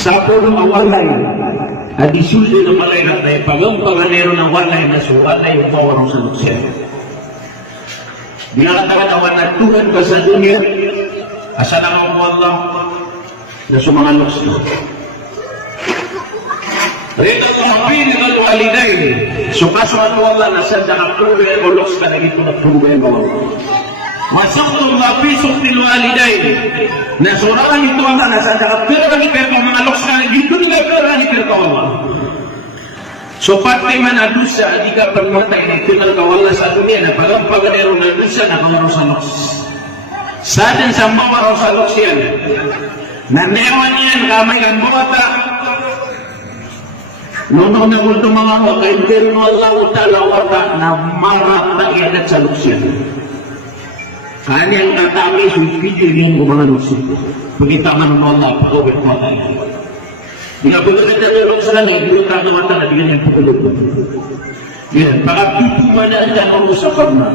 Sa puno awalay, at isulti ng malairat na ipagampaganero ng walay na suwalay yung kawarong sa luksya. Binakatakan awan na Tuhan ka sa dunia, asa na ang Allah na sumangan luksya. Rito ang pili ng waliday, sukasuan mo Allah na sa nakapulwe o luksya na ito na pulwe mo. Masukong mapisok ni waliday, na surakan ito ang nasa nakapira ni Perko mga luksya na dito nila pera ni Perko Allah. So pati man adusa, di ka pagmatay na itinal kawala sa dunia na pagampaganero na adusa na kawaro sa luksya. Sa atin sa mawaro sa luksya, nanewan yan kamay ang bota, nono na kulto mga makaintirno Allah utalawata na marap na ianat sa luksya. Kanyang tatami suipidilin ko mga luksya. Pagkitaman ng Allah, pag-uwit mo tayo. Pinapagulit na tulong sa langit, hindi ka namata na bigyan yung pagulog. Yan, pagkapipuman na ang tanong sa pagma.